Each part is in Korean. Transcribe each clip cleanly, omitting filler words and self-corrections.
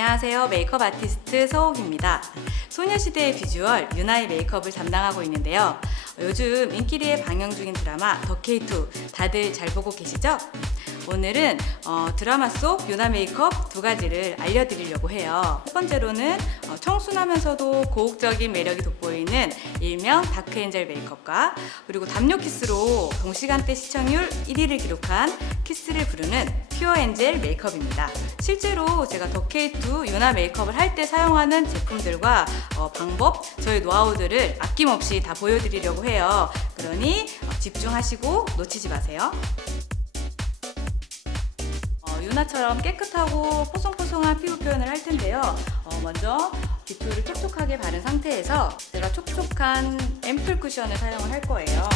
안녕하세요. 메이크업 아티스트 서옥입니다. 소녀시대의 비주얼 유나의 메이크업을 담당하고 있는데요. 요즘 인기리에 방영 중인 드라마 더 K2 다들 잘 보고 계시죠? 오늘은 드라마 속 유나 메이크업 두 가지를 알려드리려고 해요. 첫 번째로는 청순하면서도 고혹적인 매력이 돋보이는 일명 다크엔젤 메이크업과 그리고 담요 키스로 동시간대 시청률 1위를 기록한 키스를 부르는 퓨어 엔젤 메이크업입니다. 실제로 제가 더 K2 유나 메이크업을 할 때 사용하는 제품들과 방법, 저희 노하우들을 아낌없이 다 보여드리려고 해요. 그러니 집중하시고 놓치지 마세요. 유나처럼 깨끗하고 뽀송뽀송한 피부 표현을 할 텐데요. 먼저 기초를 촉촉하게 바른 상태에서 제가 촉촉한 앰플 쿠션을 사용을 할 거예요.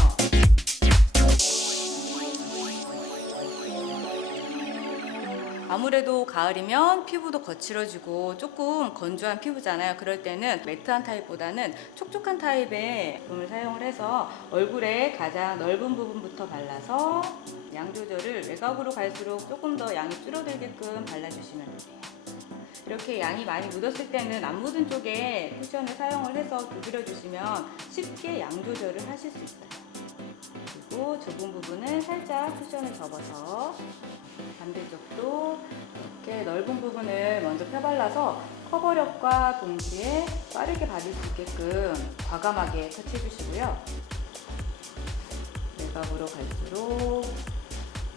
아무래도 가을이면 피부도 거칠어지고 조금 건조한 피부잖아요. 그럴 때는 매트한 타입보다는 촉촉한 타입의 제품을 사용을 해서 얼굴에 가장 넓은 부분부터 발라서 양 조절을 외곽으로 갈수록 조금 더 양이 줄어들게끔 발라주시면 돼요. 이렇게 양이 많이 묻었을 때는 안 묻은 쪽에 쿠션을 사용을 해서 두드려주시면 쉽게 양 조절을 하실 수 있어요. 그리고 좁은 부분은 살짝 쿠션을 접어서 반대쪽도 이렇게 넓은 부분을 먼저 펴발라서 커버력과 동시에 빠르게 받을 수 있게끔 과감하게 터치해 주시고요. 외곽으로 갈수록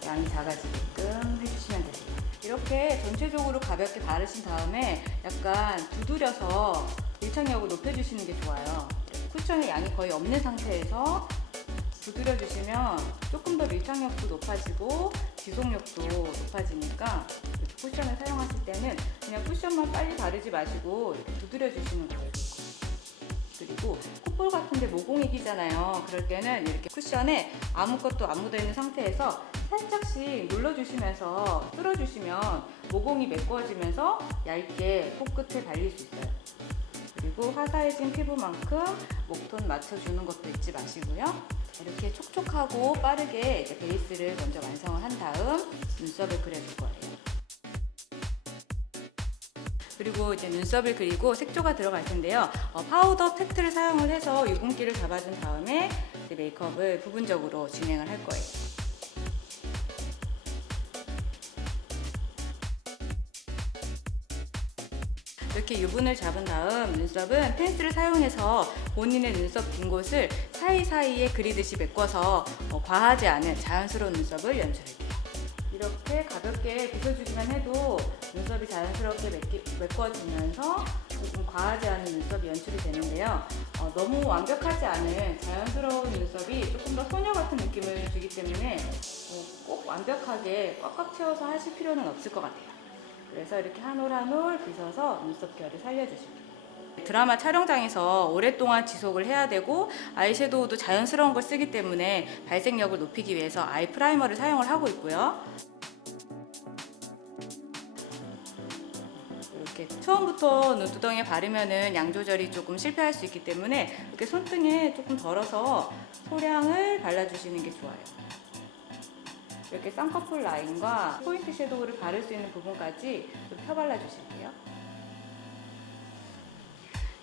양이 작아지게끔 해주시면 됩니다. 이렇게 전체적으로 가볍게 바르신 다음에 약간 두드려서 밀착력을 높여주시는 게 좋아요. 쿠션의 양이 거의 없는 상태에서 두드려 주시면 조금 더 밀착력도 높아지고 지속력도 높아지니까 이렇게 쿠션을 사용하실 때는 그냥 쿠션만 빨리 바르지 마시고 이렇게 두드려 주시는 거예요. 그리고 콧볼 같은데 모공이 끼잖아요. 그럴 때는 이렇게 쿠션에 아무것도 안 묻어 있는 상태에서 살짝씩 눌러주시면서 쓸어주시면 모공이 메꿔지면서 얇게 코끝에 발릴 수 있어요. 그리고 화사해진 피부만큼 목톤 맞춰주는 것도 잊지 마시고요. 이렇게 촉촉하고 빠르게 이제 베이스를 먼저 완성을 한 다음 눈썹을 그려줄 거예요. 그리고 이제 눈썹을 그리고 색조가 들어갈 텐데요. 파우더 팩트를 사용을 해서 유분기를 잡아준 다음에 이제 메이크업을 부분적으로 진행을 할 거예요. 이렇게 유분을 잡은 다음 눈썹은 펜슬을 사용해서 본인의 눈썹 빈 곳을 사이사이에 그리듯이 메꿔서 과하지 않은 자연스러운 눈썹을 연출할게요. 이렇게 가볍게 빗어주기만 해도 눈썹이 자연스럽게 메꿔지면서 조금 과하지 않은 눈썹이 연출이 되는데요. 너무 완벽하지 않은 자연스러운 눈썹이 조금 더 소녀 같은 느낌을 주기 때문에 꼭 완벽하게 꽉꽉 채워서 하실 필요는 없을 것 같아요. 그래서 이렇게 한 올 한 올 빗어서 눈썹 결을 살려주십니다. 드라마 촬영장에서 오랫동안 지속을 해야 되고 아이섀도우도 자연스러운 걸 쓰기 때문에 발색력을 높이기 위해서 아이 프라이머를 사용을 하고 있고요. 이렇게 처음부터 눈두덩이에 바르면은 양 조절이 조금 실패할 수 있기 때문에 이렇게 손등에 조금 덜어서 소량을 발라주시는 게 좋아요. 이렇게 쌍꺼풀 라인과 포인트 섀도우를 바를 수 있는 부분까지 좀 펴발라 주실게요.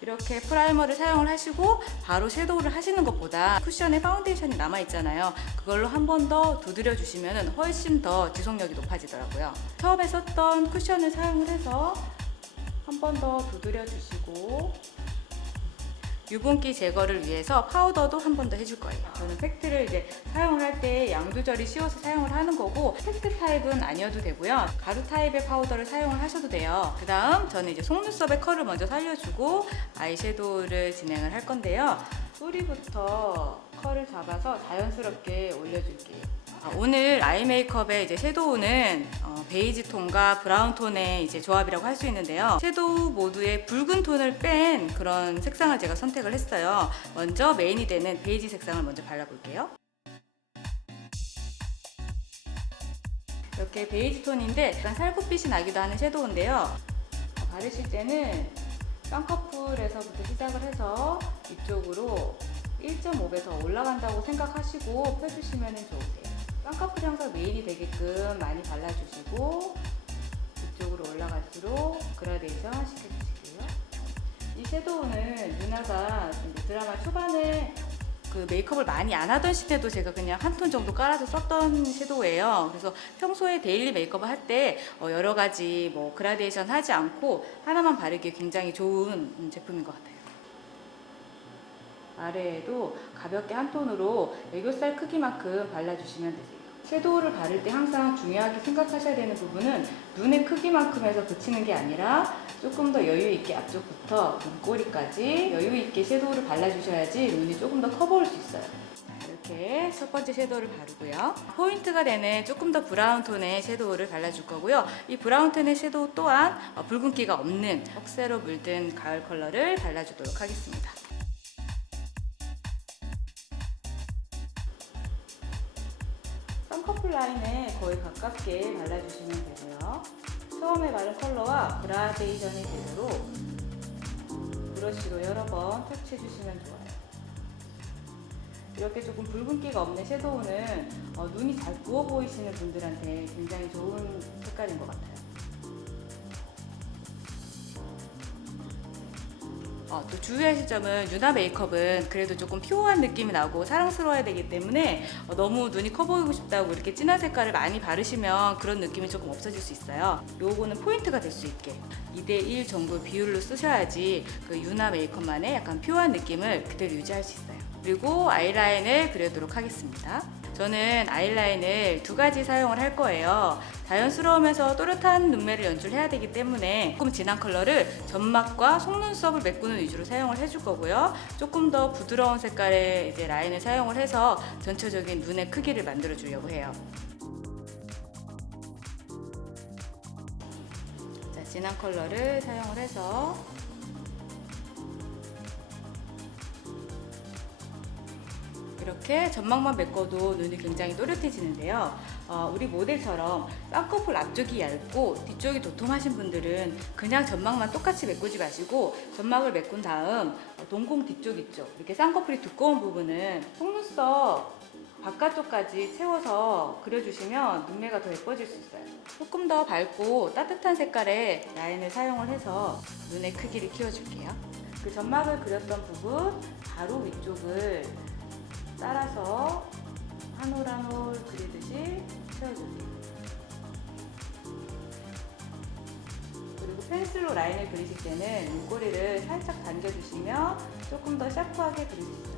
이렇게 프라이머를 사용을 하시고 바로 섀도우를 하시는 것보다 쿠션에 파운데이션이 남아있잖아요. 그걸로 한 번 더 두드려 주시면 훨씬 더 지속력이 높아지더라고요. 처음에 썼던 쿠션을 사용을 해서 한 번 더 두드려 주시고 유분기 제거를 위해서 파우더도 한 번 더 해줄 거예요. 저는 팩트를 이제 사용을 할 때 양 조절이 쉬워서 사용을 하는 거고 팩트 타입은 아니어도 되고요. 가루 타입의 파우더를 사용을 하셔도 돼요. 그 다음 저는 이제 속눈썹의 컬을 먼저 살려주고 아이섀도우를 진행을 할 건데요. 뿌리부터 컬을 잡아서 자연스럽게 올려줄게요. 오늘 아이 메이크업의 이제 섀도우는 베이지 톤과 브라운 톤의 이제 조합이라고 할 수 있는데요. 섀도우 모두의 붉은 톤을 뺀 그런 색상을 제가 선택을 했어요. 먼저 메인이 되는 베이지 색상을 먼저 발라볼게요. 이렇게 베이지 톤인데 약간 살구빛이 나기도 하는 섀도우인데요. 바르실 때는 쌍꺼풀에서부터 시작을 해서 이쪽으로 1.5배 더 올라간다고 생각하시고 펴주시면 좋으세요. 쌍꺼풀이 항상 메인이 되게끔 많이 발라주시고 이쪽으로 위쪽으로 올라갈수록 그라데이션 시켜주시고요. 이 섀도우는 유나가 드라마 초반에 그 메이크업을 많이 안 하던 시대도 제가 그냥 한 톤 정도 깔아서 썼던 섀도우예요. 그래서 평소에 데일리 메이크업을 할 때 여러 가지 뭐 그라데이션 하지 않고 하나만 바르기에 굉장히 좋은 제품인 것 같아요. 아래에도 가볍게 한 톤으로 애교살 크기만큼 발라주시면 되세요. 섀도우를 바를 때 항상 중요하게 생각하셔야 되는 부분은 눈의 크기만큼 해서 그치는 게 아니라 조금 더 여유 있게 앞쪽부터 눈꼬리까지 여유 있게 섀도우를 발라주셔야지 눈이 조금 더 커 보일 수 있어요. 이렇게 첫 번째 섀도우를 바르고요. 포인트가 되는 조금 더 브라운 톤의 섀도우를 발라줄 거고요. 이 브라운 톤의 섀도우 또한 붉은기가 없는 억새로 물든 가을 컬러를 발라주도록 하겠습니다. 쌍꺼풀 라인에 거의 가깝게 발라주시면 되고요. 처음에 바른 컬러와 그라데이션이 제대로 브러쉬로 여러 번 터치해주시면 좋아요. 이렇게 조금 붉은기가 없는 섀도우는 눈이 잘 부어 보이시는 분들한테 굉장히 좋은 색깔인 것 같아요. 또 주의하실 점은 유나 메이크업은 그래도 조금 퓨어한 느낌이 나고 사랑스러워야 되기 때문에 너무 눈이 커 보이고 싶다고 이렇게 진한 색깔을 많이 바르시면 그런 느낌이 조금 없어질 수 있어요. 요거는 포인트가 될 수 있게 2대1 정도 비율로 쓰셔야지 그 유나 메이크업만의 약간 퓨어한 느낌을 그대로 유지할 수 있어요. 그리고 아이라인을 그려도록 하겠습니다. 저는 아이라인을 두 가지 사용을 할 거예요. 자연스러우면서 또렷한 눈매를 연출해야 되기 때문에 조금 진한 컬러를 점막과 속눈썹을 메꾸는 위주로 사용을 해줄 거고요. 조금 더 부드러운 색깔의 이제 라인을 사용을 해서 전체적인 눈의 크기를 만들어 주려고 해요. 자, 진한 컬러를 사용을 해서 이렇게 점막만 메꿔도 눈이 굉장히 또렷해지는데요. 우리 모델처럼 쌍꺼풀 앞쪽이 얇고 뒤쪽이 도톰하신 분들은 그냥 점막만 똑같이 메꾸지 마시고 점막을 메꾼 다음 동공 뒤쪽 있죠. 이렇게 쌍꺼풀이 두꺼운 부분은 속눈썹 바깥쪽까지 채워서 그려주시면 눈매가 더 예뻐질 수 있어요. 조금 더 밝고 따뜻한 색깔의 라인을 사용을 해서 눈의 크기를 키워줄게요. 그 점막을 그렸던 부분 바로 위쪽을 따라서 한 올 한 올 그리듯이 채워줄게요. 그리고 펜슬로 라인을 그리실 때는 눈꼬리를 살짝 당겨주시면 조금 더 샤프하게 그릴 수 있어요.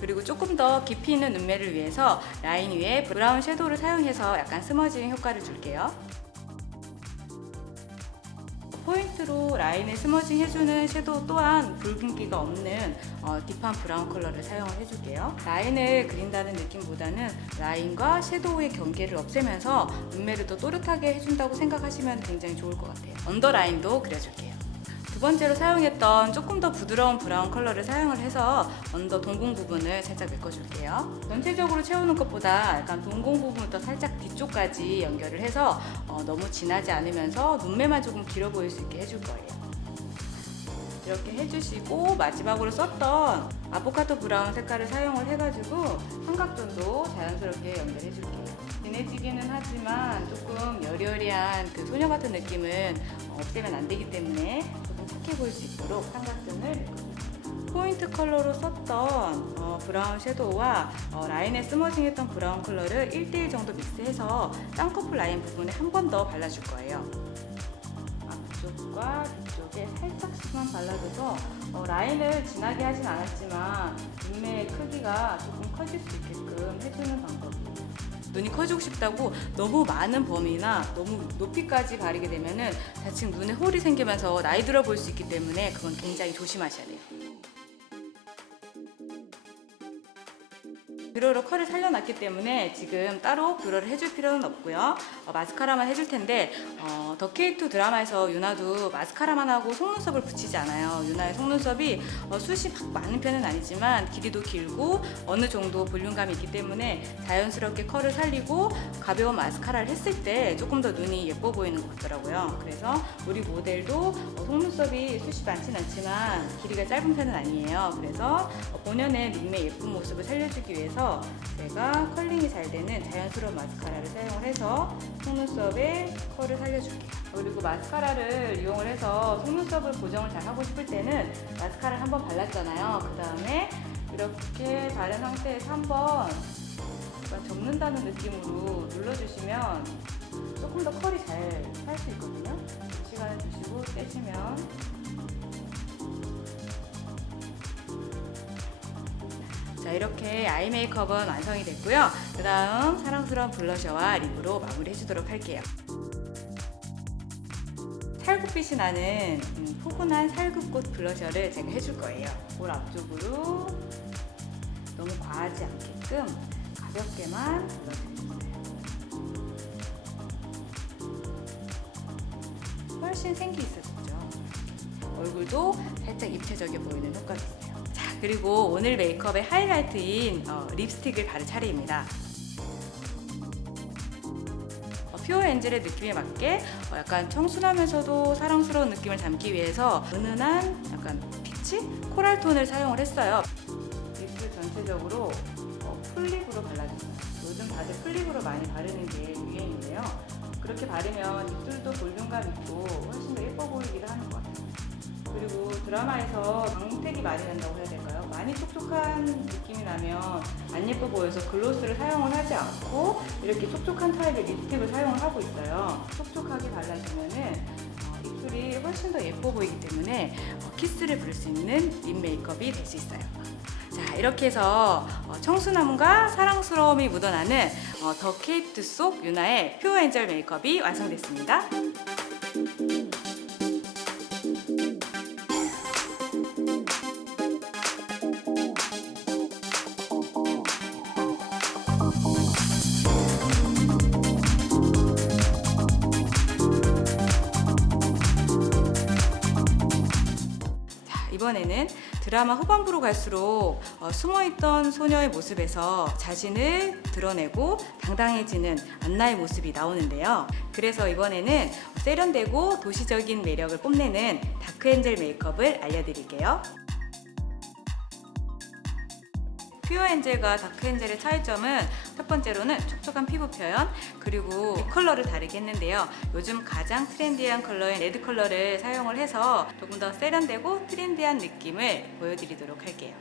그리고 조금 더 깊이 있는 눈매를 위해서 라인 위에 브라운 섀도우를 사용해서 약간 스머징 효과를 줄게요. 포인트로 라인을 스머징 해주는 섀도우 또한 붉은기가 없는 딥한 브라운 컬러를 사용을 해줄게요. 라인을 그린다는 느낌보다는 라인과 섀도우의 경계를 없애면서 눈매를 더 또렷하게 해준다고 생각하시면 굉장히 좋을 것 같아요. 언더라인도 그려줄게요. 두 번째로 사용했던 조금 더 부드러운 브라운 컬러를 사용을 해서 언더 동공 부분을 살짝 메꿔줄게요. 전체적으로 채우는 것보다 약간 동공 부분부터 살짝 뒤쪽까지 연결을 해서 너무 진하지 않으면서 눈매만 조금 길어 보일 수 있게 해줄 거예요. 이렇게 해주시고 마지막으로 썼던 아보카도 브라운 색깔을 사용을 해가지고 삼각존도 자연스럽게 연결해줄게요. 진해지기는 하지만 조금 여리여리한 그 소녀 같은 느낌은 없애면 안 되기 때문에 조금 착해 보일 수 있도록 삼각존을 메꿔줍니다. 포인트 컬러로 썼던 브라운 섀도우와 라인에 스머징했던 브라운 컬러를 1대1 정도 믹스해서 쌍꺼풀 라인 부분에 한 번 더 발라줄 거예요. 앞쪽과 뒤쪽에 살짝씩만 발라줘서 라인을 진하게 하진 않았지만 눈매의 크기가 조금 커질 수 있게끔 해주는 방법이에요. 눈이 커지고 싶다고 너무 많은 범위나 너무 높이까지 바르게 되면은 자칫 눈에 홀이 생기면서 나이 들어 보일 수 있기 때문에 그건 굉장히 조심하셔야 돼요. 뷰러로 컬을 살려놨기 때문에 지금 따로 뷰러를 해줄 필요는 없고요. 마스카라만 해줄 텐데 더 K2 드라마에서 유나도 마스카라만 하고 속눈썹을 붙이지 않아요. 유나의 속눈썹이 숱이 막 많은 편은 아니지만 길이도 길고 어느 정도 볼륨감이 있기 때문에 자연스럽게 컬을 살리고 가벼운 마스카라를 했을 때 조금 더 눈이 예뻐 보이는 것 같더라고요. 그래서 우리 모델도 속눈썹이 숱이 많진 않지만 길이가 짧은 편은 아니에요. 그래서 본연의 눈매 예쁜 모습을 살려주기 위해서 위해서 제가 컬링이 잘 되는 자연스러운 마스카라를 사용을 해서 속눈썹의 컬을 살려줄게요. 그리고 마스카라를 이용을 해서 속눈썹을 고정을 잘 하고 싶을 때는 마스카라를 한번 발랐잖아요. 그 다음에 이렇게 바른 상태에서 한번 접는다는 느낌으로 눌러주시면 조금 더 컬이 잘 살 수 있거든요. 시간을 주시고 떼시면 자, 이렇게 아이 메이크업은 완성이 됐고요. 그 다음 사랑스러운 블러셔와 립으로 마무리 해주도록 할게요. 살구빛이 나는 포근한 살구꽃 블러셔를 제가 해줄 거예요. 볼 앞쪽으로 너무 과하지 않게끔 가볍게만 눌러드렸어요. 훨씬 생기 있어졌죠. 얼굴도 살짝 입체적이어 보이는 효과가 있어요. 자, 그리고 오늘 메이크업의 하이라이트인 립스틱을 바를 차례입니다. 퓨어 엔젤의 느낌에 맞게 약간 청순하면서도 사랑스러운 느낌을 담기 위해서 은은한 약간 피치? 코랄 톤을 사용을 했어요. 립을 전체적으로 풀립으로 발라주세요. 요즘 다들 풀립으로 많이 바르는 게 유행인데요. 그렇게 바르면 입술도 볼륨감 있고 훨씬 더 예뻐 보이기도 하는 것 같아요. 그리고 드라마에서 광택이 많이 난다고 해야 될까요? 많이 촉촉한 느낌이 나면 안 예뻐 보여서 글로스를 사용을 하지 않고 이렇게 촉촉한 타입의 립스틱을 사용을 하고 있어요. 촉촉하게 발라주면은 입술이 훨씬 더 예뻐 보이기 때문에 키스를 부를 수 있는 립 메이크업이 될 수 있어요. 자, 이렇게 해서 청순함과 사랑스러움이 묻어나는 더 케이트 속 유나의 퓨어 엔젤 메이크업이 완성됐습니다. 이번에는 드라마 후반부로 갈수록 숨어있던 소녀의 모습에서 자신을 드러내고 당당해지는 안나의 모습이 나오는데요. 그래서 이번에는 세련되고 도시적인 매력을 뽐내는 다크엔젤 메이크업을 알려드릴게요. 퓨어 엔젤과 다크 엔젤의 차이점은 첫 번째로는 촉촉한 피부 표현, 그리고 컬러를 다르게 했는데요. 요즘 가장 트렌디한 컬러인 레드 컬러를 사용을 해서 조금 더 세련되고 트렌디한 느낌을 보여드리도록 할게요.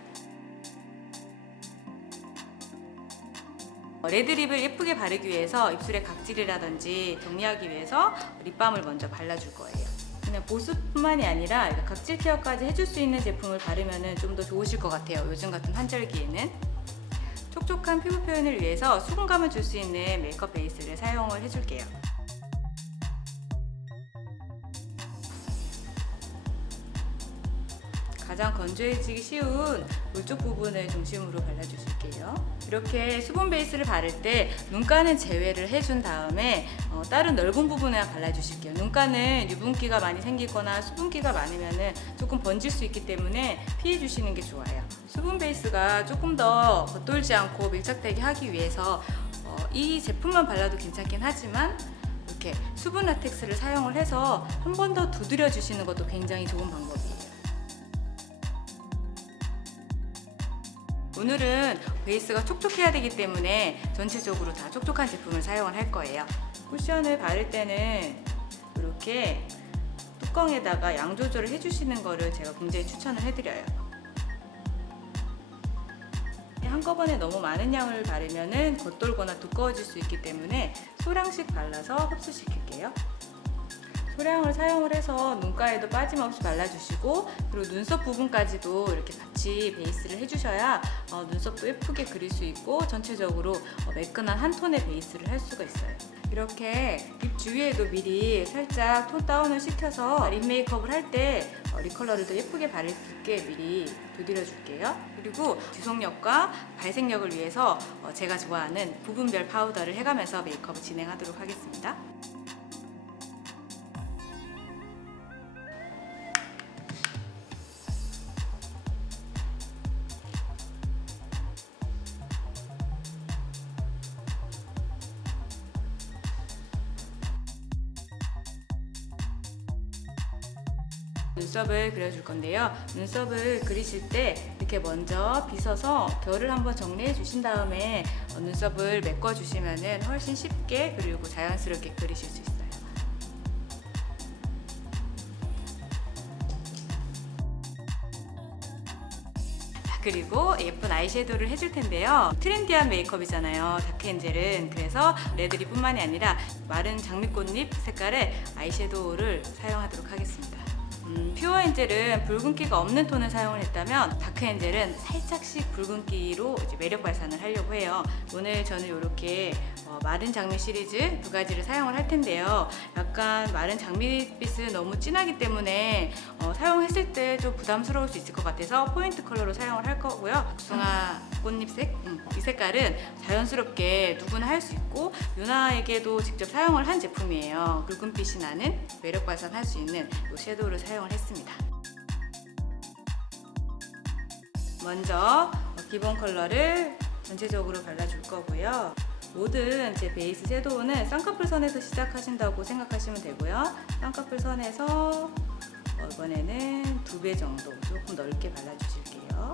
레드립을 예쁘게 바르기 위해서 입술의 각질이라든지 정리하기 위해서 립밤을 먼저 발라줄 거예요. 그냥 보습뿐만이 아니라 각질 케어까지 해줄 수 있는 제품을 바르면 좀 더 좋으실 것 같아요. 요즘 같은 환절기에는. 촉촉한 피부 표현을 위해서 수분감을 줄 수 있는 메이크업 베이스를 사용을 해줄게요. 가장 건조해지기 쉬운 볼 쪽 부분을 중심으로 발라주실게요. 이렇게 수분 베이스를 바를 때 눈가는 제외를 해준 다음에 다른 넓은 부분에 발라주실게요. 눈가는 유분기가 많이 생기거나 수분기가 많으면 조금 번질 수 있기 때문에 피해주시는 게 좋아요. 수분 베이스가 조금 더 겉돌지 않고 밀착되게 하기 위해서 이 제품만 발라도 괜찮긴 하지만 이렇게 수분 라텍스를 사용을 해서 한 번 더 두드려 주시는 것도 굉장히 좋은 방법이에요. 오늘은 베이스가 촉촉해야 되기 때문에 전체적으로 다 촉촉한 제품을 사용을 할 거예요. 쿠션을 바를 때는 이렇게 뚜껑에다가 양 조절을 해주시는 거를 제가 굉장히 추천을 해드려요. 한꺼번에 너무 많은 양을 바르면 겉돌거나 두꺼워질 수 있기 때문에 소량씩 발라서 흡수시킬게요. 소량을 사용을 해서 눈가에도 빠짐없이 발라주시고, 그리고 눈썹 부분까지도 이렇게 같이 베이스를 해주셔야 눈썹도 예쁘게 그릴 수 있고 전체적으로 매끈한 한 톤의 베이스를 할 수가 있어요. 이렇게 립 주위에도 미리 살짝 톤 다운을 시켜서 립 메이크업을 할 때 립 컬러를 더 예쁘게 바를 수 있게 미리 두드려 줄게요. 그리고 지속력과 발색력을 위해서 제가 좋아하는 부분별 파우더를 해가면서 메이크업을 진행하도록 하겠습니다. 눈썹을 그려줄 건데요. 눈썹을 그리실 때 이렇게 먼저 빗어서 결을 한번 정리해 주신 다음에 눈썹을 메꿔 주시면 훨씬 쉽게 그리고 자연스럽게 그리실 수 있어요. 그리고 예쁜 아이섀도우를 해줄 텐데요. 트렌디한 메이크업이잖아요, 다크엔젤은. 그래서 레드립뿐만이 아니라 마른 장미꽃잎 색깔의 아이섀도우를 사용하도록 하겠습니다. 퓨어엔젤은 붉은기가 없는 톤을 사용을 했다면 다크엔젤은 살짝씩 붉은기로 이제 매력 발산을 하려고 해요. 오늘 저는 이렇게 마른 장미 시리즈 두 가지를 사용을 할 텐데요. 약간 마른 장미빛은 너무 진하기 때문에 사용했을 때 좀 부담스러울 수 있을 것 같아서 포인트 컬러로 사용을 할 거고요. 복숭아 꽃잎색, 이 색깔은 자연스럽게 누구나 할 수 있고 유나에게도 직접 사용을 한 제품이에요. 붉은빛이 나는 매력 발산할 수 있는 이 섀도우를 사용을 했습니다. 먼저 기본 컬러를 전체적으로 발라줄 거고요. 모든 제 베이스 섀도우는 쌍꺼풀 선에서 시작하신다고 생각하시면 되고요. 쌍꺼풀 선에서 이번에는 2배 정도 조금 넓게 발라주실게요.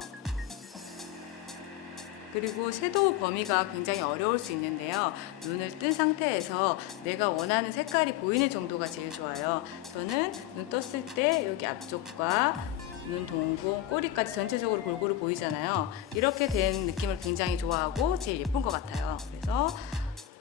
그리고 섀도우 범위가 굉장히 어려울 수 있는데요. 눈을 뜬 상태에서 내가 원하는 색깔이 보이는 정도가 제일 좋아요. 저는 눈 떴을 때 여기 앞쪽과 눈 동공, 꼬리까지 전체적으로 골고루 보이잖아요. 이렇게 된 느낌을 굉장히 좋아하고 제일 예쁜 것 같아요. 그래서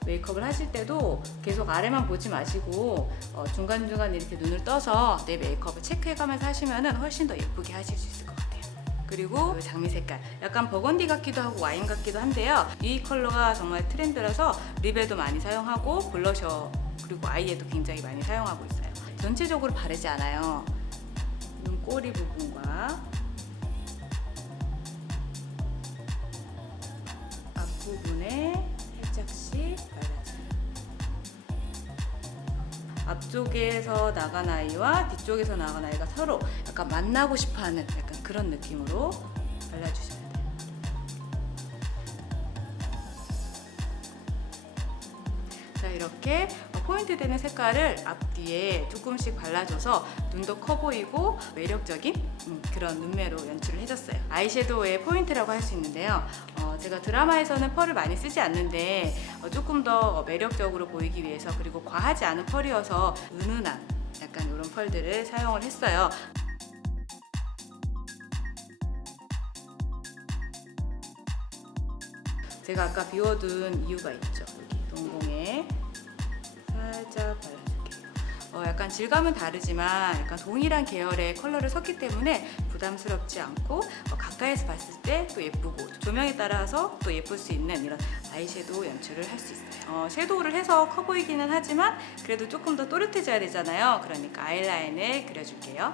메이크업을 하실 때도 계속 아래만 보지 마시고 중간중간 이렇게 눈을 떠서 내 메이크업을 체크해가면서 하시면 훨씬 더 예쁘게 하실 수 있을 것 같아요. 그리고 장미 색깔, 약간 버건디 같기도 하고 와인 같기도 한데요. 이 컬러가 정말 트렌드라서 립에도 많이 사용하고 블러셔 그리고 아이에도 굉장히 많이 사용하고 있어요. 전체적으로 바르지 않아요. 눈꼬리 부분과 앞부분에 살짝씩 발라줘요. 앞쪽에서 나간 아이와 뒤쪽에서 나간 아이가 서로 약간 만나고 싶어하는 약간 그런 느낌으로 발라주셔야 돼요. 자, 이렇게 포인트 되는 색깔을 앞뒤에 조금씩 발라줘서 눈도 커 보이고 매력적인 그런 눈매로 연출을 해줬어요. 아이섀도우의 포인트라고 할 수 있는데요. 제가 드라마에서는 펄을 많이 쓰지 않는데 조금 더 매력적으로 보이기 위해서 그리고 과하지 않은 펄이어서 은은한 약간 이런 펄들을 사용을 했어요. 제가 아까 비워둔 이유가 있죠. 여기 동공에 살짝 발라줄게요. 약간 질감은 다르지만 약간 동일한 계열의 컬러를 섞기 때문에 부담스럽지 않고 가까이서 봤을 때 또 예쁘고 조명에 따라서 또 예쁠 수 있는 이런 아이섀도우 연출을 할 수 있어요. 섀도우를 해서 커 보이기는 하지만 그래도 조금 더 또렷해져야 되잖아요. 그러니까 아이라인을 그려줄게요.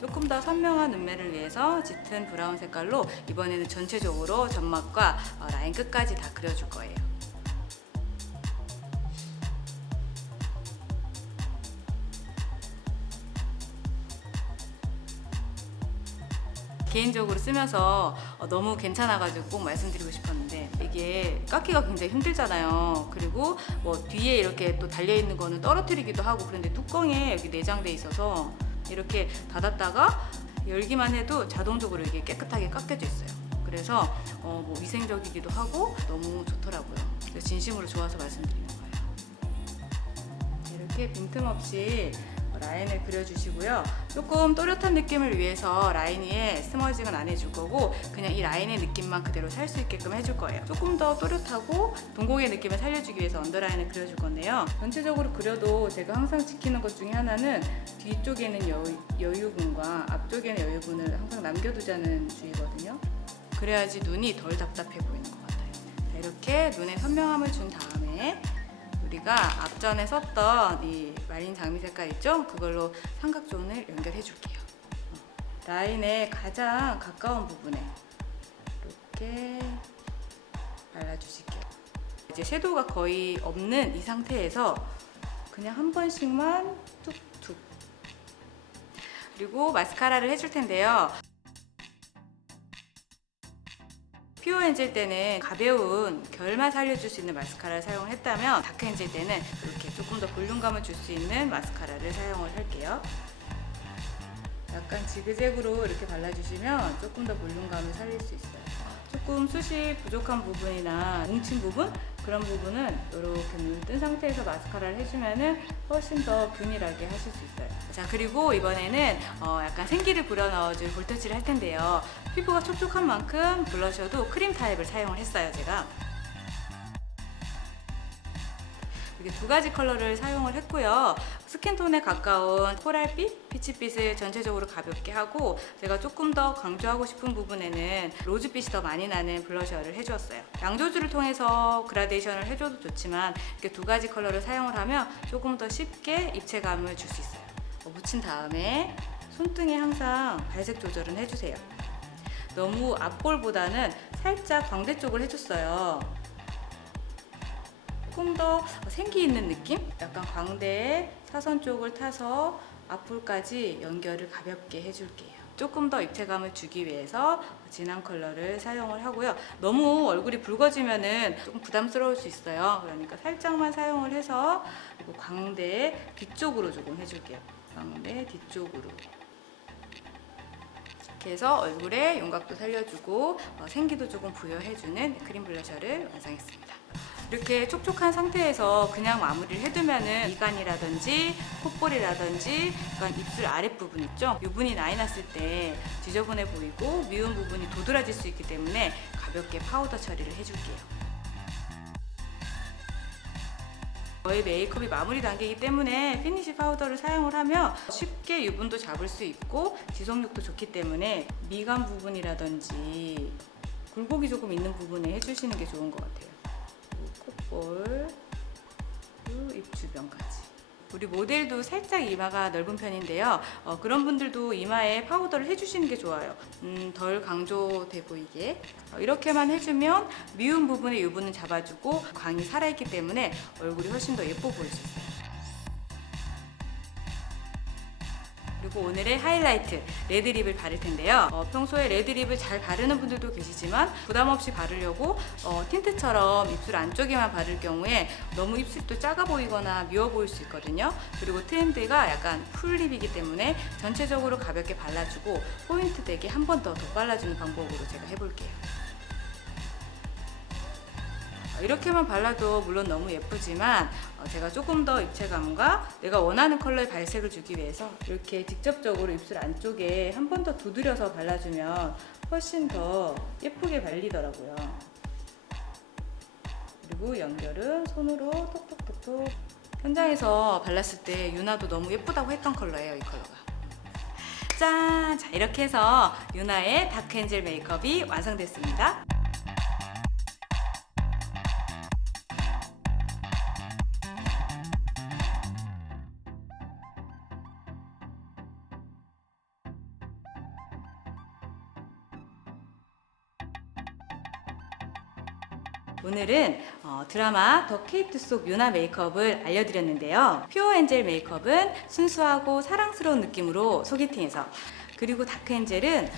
조금 더 선명한 눈매를 위해서 짙은 브라운 색깔로 이번에는 전체적으로 점막과 라인 끝까지 다 그려줄 거예요. 개인적으로 쓰면서 너무 괜찮아가지고 꼭 말씀드리고 싶었는데 이게 깎기가 굉장히 힘들잖아요. 그리고 뭐 뒤에 이렇게 또 달려있는 거는 떨어뜨리기도 하고 그런데 뚜껑에 여기 내장돼 있어서 이렇게 닫았다가 열기만 해도 자동적으로 이게 깨끗하게 깎여져 있어요. 그래서 뭐 위생적이기도 하고 너무 좋더라고요. 그래서 진심으로 좋아서 말씀드리는 거예요. 이렇게 빈틈없이 라인을 그려주시고요. 조금 또렷한 느낌을 위해서 라인 위에 스머징은 안 해줄 거고 그냥 이 라인의 느낌만 그대로 살 수 있게끔 해줄 거예요. 조금 더 또렷하고 동공의 느낌을 살려주기 위해서 언더라인을 그려줄 건데요. 전체적으로 그려도 제가 항상 지키는 것 중에 하나는 뒤쪽에는 여유분과 앞쪽에는 여유분을 항상 남겨두자는 주의거든요. 그래야지 눈이 덜 답답해 보이는 것 같아요. 자, 이렇게 눈에 선명함을 준 다음에 우리가 앞전에 썼던 이 마린 장미 색깔 있죠? 그걸로 삼각존을 연결해 줄게요. 라인의 가장 가까운 부분에 이렇게 발라주실게요. 이제 섀도우가 거의 없는 이 상태에서 그냥 한 번씩만 툭툭. 그리고 마스카라를 해줄 텐데요. 퓨어엔젤 때는 가벼운 결만 살려줄 수 있는 마스카라를 사용을 했다면 다크엔젤 때는 이렇게 조금 더 볼륨감을 줄 수 있는 마스카라를 사용을 할게요. 약간 지그재그로 이렇게 발라주시면 조금 더 볼륨감을 살릴 수 있어요. 조금 숱이 부족한 부분이나 뭉친 부분, 그런 부분은 이렇게 눈 뜬 상태에서 마스카라를 해주면은 훨씬 더 균일하게 하실 수 있어요. 자, 그리고 이번에는 약간 생기를 불어넣어줄 볼터치를 할 텐데요. 피부가 촉촉한 만큼 블러셔도 크림 타입을 사용을 했어요, 제가. 이렇게 두 가지 컬러를 사용을 했고요. 스킨톤에 가까운 코랄빛, 피치빛을 전체적으로 가볍게 하고, 제가 조금 더 강조하고 싶은 부분에는 로즈빛이 더 많이 나는 블러셔를 해주었어요. 양조주를 통해서 그라데이션을 해줘도 좋지만 이렇게 두 가지 컬러를 사용을 하면 조금 더 쉽게 입체감을 줄 수 있어요. 묻힌 다음에 손등에 항상 발색 조절은 해주세요. 너무 앞볼보다는 살짝 광대 쪽을 해줬어요. 조금 더 생기 있는 느낌? 약간 광대에 사선 쪽을 타서 앞볼까지 연결을 가볍게 해줄게요. 조금 더 입체감을 주기 위해서 진한 컬러를 사용을 하고요. 너무 얼굴이 붉어지면은 조금 부담스러울 수 있어요. 그러니까 살짝만 사용을 해서 그리고 광대 뒤쪽으로 조금 해줄게요. 광대 뒤쪽으로. 이렇게 해서 얼굴에 윤곽도 살려주고 생기도 조금 부여해주는 크림 블러셔를 완성했습니다. 이렇게 촉촉한 상태에서 그냥 마무리를 해두면은 미간이라든지 콧볼이라든지 약간 입술 아랫부분 있죠? 유분이 나이 났을 때 지저분해 보이고 미운 부분이 도드라질 수 있기 때문에 가볍게 파우더 처리를 해줄게요. 저희 메이크업이 마무리 단계이기 때문에 피니쉬 파우더를 사용을 하면 쉽게 유분도 잡을 수 있고 지속력도 좋기 때문에 미간 부분이라든지 굴곡이 조금 있는 부분에 해주시는 게 좋은 것 같아요. 콧볼, 그리고 입 주변까지. 우리 모델도 살짝 이마가 넓은 편인데요. 그런 분들도 이마에 파우더를 해주시는 게 좋아요. 덜 강조돼 보이게. 이렇게만 해주면 미운 부분의 유분은 잡아주고 광이 살아있기 때문에 얼굴이 훨씬 더 예뻐 보일 수 있어요. 그리고 오늘의 하이라이트 레드립을 바를 텐데요. 평소에 레드립을 잘 바르는 분들도 계시지만 부담 없이 바르려고 틴트처럼 입술 안쪽에만 바를 경우에 너무 입술도 작아 보이거나 미워 보일 수 있거든요. 그리고 트렌드가 약간 풀립이기 때문에 전체적으로 가볍게 발라주고 포인트 되게 한 번 더 발라주는 방법으로 제가 해볼게요. 이렇게만 발라도 물론 너무 예쁘지만 제가 조금 더 입체감과 내가 원하는 컬러의 발색을 주기 위해서 이렇게 직접적으로 입술 안쪽에 한 번 더 두드려서 발라주면 훨씬 더 예쁘게 발리더라고요. 그리고 연결은 손으로 톡톡톡톡. 현장에서 발랐을 때 유나도 너무 예쁘다고 했던 컬러예요, 이 컬러가. 짠! 자, 이렇게 해서 유나의 다크엔젤 메이크업이 완성됐습니다. 오늘은 드라마 더 케이트 속 유나 메이크업을 알려드렸는데요. 퓨어 엔젤 메이크업은 순수하고 사랑스러운 느낌으로 소개팅에서, 그리고 다크 엔젤은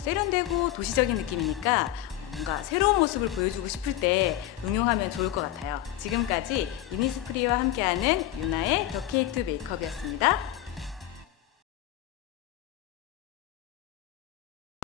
세련되고 도시적인 느낌이니까 뭔가 새로운 모습을 보여주고 싶을 때 응용하면 좋을 것 같아요. 지금까지 이니스프리와 함께하는 유나의 더 케이트 메이크업이었습니다.